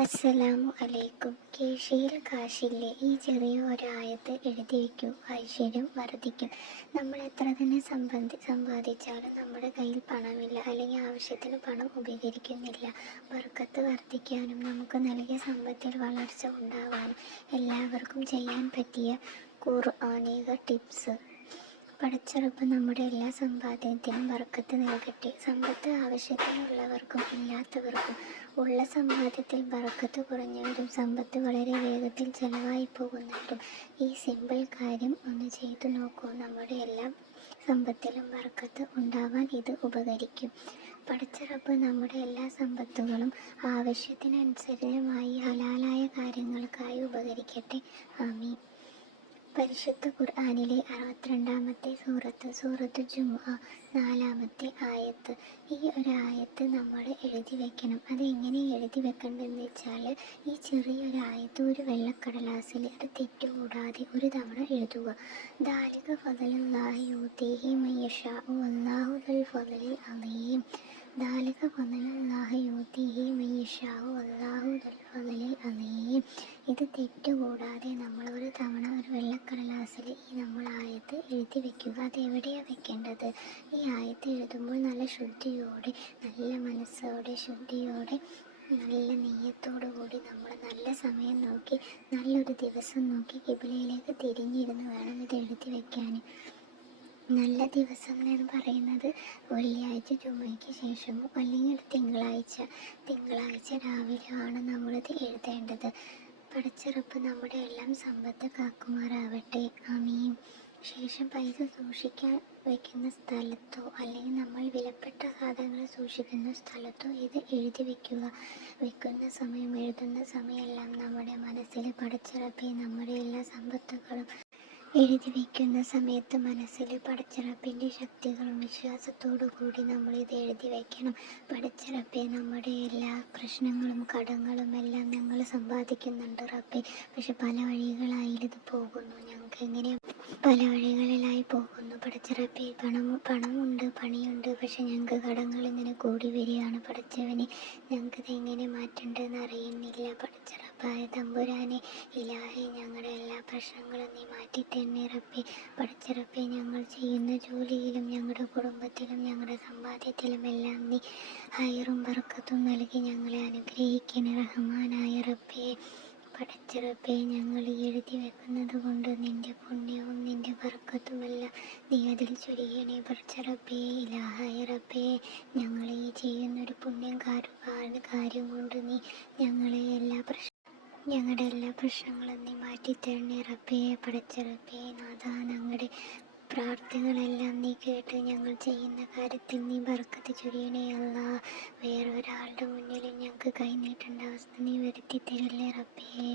അസ്സലാമു അലൈക്കും. കീഴ്ശയിൽ കാശില്ലേ, ഈ ചെറിയ ഒരായത്ത് എഴുതി വയ്ക്കൂ, ഐശ്വര്യം വർദ്ധിക്കും. നമ്മൾ എത്ര തന്നെ സമ്പാദിച്ചാലും നമ്മുടെ കയ്യിൽ പണമില്ല, അല്ലെങ്കിൽ ആവശ്യത്തിന് പണം ഉപകരിക്കുന്നില്ല. ബർക്കത്ത് വർദ്ധിക്കാനും നമുക്ക് നൽകിയ സമ്പത്തിൽ വളർച്ച ഉണ്ടാവാനും എല്ലാവർക്കും ചെയ്യാൻ പറ്റിയ ഖുർആനിക ടിപ്സ്. പടച്ചറപ്പ് നമ്മുടെ എല്ലാ സമ്പാദ്യത്തിനും ബർക്കത്ത് നൽകട്ടെ. സമ്പത്ത് ആവശ്യത്തിനുള്ളവർക്കും ഇല്ലാത്തവർക്കും. ഉള്ള സമ്പാദ്യത്തിൽ ബർക്കത്ത് കുറഞ്ഞവരും സമ്പത്ത് വളരെ വേഗത്തിൽ ചെലവായി പോകുന്നവരും ഈ സിമ്പിൾ കാര്യം ഒന്ന് ചെയ്തു നോക്കൂ. നമ്മുടെ എല്ലാ സമ്പത്തിലും ബർക്കത്ത് ഉണ്ടാവാൻ ഇത് ഉപകരിക്കും. പടച്ചറപ്പ് നമ്മുടെ എല്ലാ സമ്പത്തുകളും ആവശ്യത്തിനനുസരിതമായി ഹലാലായ കാര്യങ്ങൾക്കായി ഉപകരിക്കട്ടെ. ആമീൻ. പരിശുദ്ധ ഖുർആനിലെ 62-ാമത്തെ സൂറത്ത് ജുമുഅ 4-ാമത്തെ ആയത്ത്. ഈ ഒരു ആയത്ത് നമ്മൾ എഴുതി വെക്കണം. അതെങ്ങനെ എഴുതി വെക്കേണ്ടതെന്ന് വെച്ചാൽ, ഈ ചെറിയൊരു ആയത്ത് ഒരു വെള്ളക്കടലാസിൽ അത് തെറ്റുകൂടാതെ ഒരു തവണ എഴുതുക. ദാലിക ഫളലുല്ലാഹി യൂതിഹി മൻ യശാഉ വല്ലാഹു ദുൽ ഫളലിൽ അളീം. ദാലിക ഫളലുല്ലാഹി യൂതിഹി മൻ യശാഉ വല്ലാഹു ദുൽ ഫളലിൽ അളീം. ഇത് തെറ്റുകൂടാതെ നമ്മൾ ഒരു തവണ ഒരു വെള്ളക്കടലാസിൽ നമ്മൾ ആയത്ത് എഴുതി വെക്കുക. അതെവിടെയാണ് വെക്കേണ്ടത്? ഈ ആയത്ത് എഴുതുമ്പോൾ നല്ല ശുദ്ധിയോടെ, നല്ല മനസ്സോടെ, ശുദ്ധിയോടെ, നല്ല നെയ്യത്തോടു കൂടി നമ്മൾ നല്ല സമയം നോക്കി, നല്ലൊരു ദിവസം നോക്കി കിബിലയിലേക്ക് തിരിഞ്ഞിരുന്ന് വേണം ഇത് എഴുതി വെക്കാൻ. നല്ല ദിവസം എന്ന് പറയുന്നത് വെള്ളിയാഴ്ച ജുമയ്ക്ക് ശേഷമോ അല്ലെങ്കിൽ തിങ്കളാഴ്ച രാവിലെയാണ് നമ്മളിത് എഴുതേണ്ടത്. പടച്ചിറപ്പ് നമ്മുടെ എല്ലാം സമ്പത്ത് കാക്കുമാറാവട്ടെ. ആമീൻ. ശേഷം പൈസ സൂക്ഷിക്കാൻ വയ്ക്കുന്ന സ്ഥലത്തോ അല്ലെങ്കിൽ നമ്മൾ വിലപ്പെട്ട സാധനങ്ങൾ സൂക്ഷിക്കുന്ന സ്ഥലത്തോ ഇത് എഴുതി വെക്കുന്ന സമയം, എഴുതുന്ന സമയമെല്ലാം നമ്മുടെ മനസ്സിൽ പടച്ചിറപ്പി നമ്മുടെ എല്ലാ സമ്പത്തുകളും എഴുതി വയ്ക്കുന്ന സമയത്ത് മനസ്സിൽ പടച്ചിറപ്പിൻ്റെ ശക്തികളും വിശ്വാസത്തോടു കൂടി നമ്മളിത് എഴുതി വയ്ക്കണം. പടച്ചിറപ്പെ, നമ്മുടെ എല്ലാ പ്രശ്നങ്ങളും കടങ്ങളും എല്ലാം ഞങ്ങൾ സമ്പാദിക്കുന്നുണ്ട് റബ്ബെ, പക്ഷെ പല വഴികളായി ഇത് പോകുന്നു. ഞങ്ങൾക്ക് എങ്ങനെ പല വഴികളിലായി പോകുന്നു പടച്ചിറപ്പെ. പണമുണ്ട്, പണിയുണ്ട്, പക്ഷെ ഞങ്ങൾക്ക് കടങ്ങൾ ഇങ്ങനെ കൂടി വരികയാണ് പടച്ചവനെ. ഞങ്ങൾക്കിത് എങ്ങനെ മാറ്റേണ്ടതെന്ന് അറിയുന്നില്ല. പടച്ചിറപ്പായ തമ്പുരാനെ, ഇലാഹെ, ഞങ്ങളുടെ എല്ലാ പ്രശ്നങ്ങളും നീ മാറ്റിത്തന്നെ റബ്ബെ. പടച്ചിറപ്പെ, ഞങ്ങൾ ചെയ്യുന്ന ജോലിയിലും ഞങ്ങളുടെ കുടുംബത്തിലും ഞങ്ങളുടെ സമ്പാദ്യത്തിലും എല്ലാം നീ ഹൈറും ബർക്കത്തും നൽകി ഞങ്ങളെ അനുഗ്രഹിക്കണേ റഹ്മാനായ റബ്ബെ. പടച്ചിറപ്പെ, ഞങ്ങൾ എഴുതി വെക്കുന്നത് കൊണ്ട് നിന്റെ പുണ്യവും നിന്റെ ബർക്കത്തുമെല്ലാം നീ അതിൽ ചൊരിയണേ പടച്ചിറപ്പെ. ഇലാഹായ റബ്ബെ, ഞങ്ങൾ ഈ ചെയ്യുന്നൊരു പുണ്യം കാര്യം കൊണ്ട് നീ ഞങ്ങളുടെ എല്ലാ പ്രശ്നങ്ങളും നീ മാറ്റിത്തരണേ റബ്ബേ. പടച്ചിറപ്പേ നാഥ, ഞങ്ങളുടെ പ്രാർത്ഥനകളെല്ലാം നീ കേട്ട് ഞങ്ങൾ ചെയ്യുന്ന കാര്യത്തിൽ നീ ബർക്കത്ത് ചൊരിയണേ അല്ലാ. വേറൊരാളുടെ മുന്നിലും ഞങ്ങൾക്ക് കൈനീട്ടേണ്ട അവസ്ഥ നീ വരുത്തി തരില്ലേ റബ്ബേ.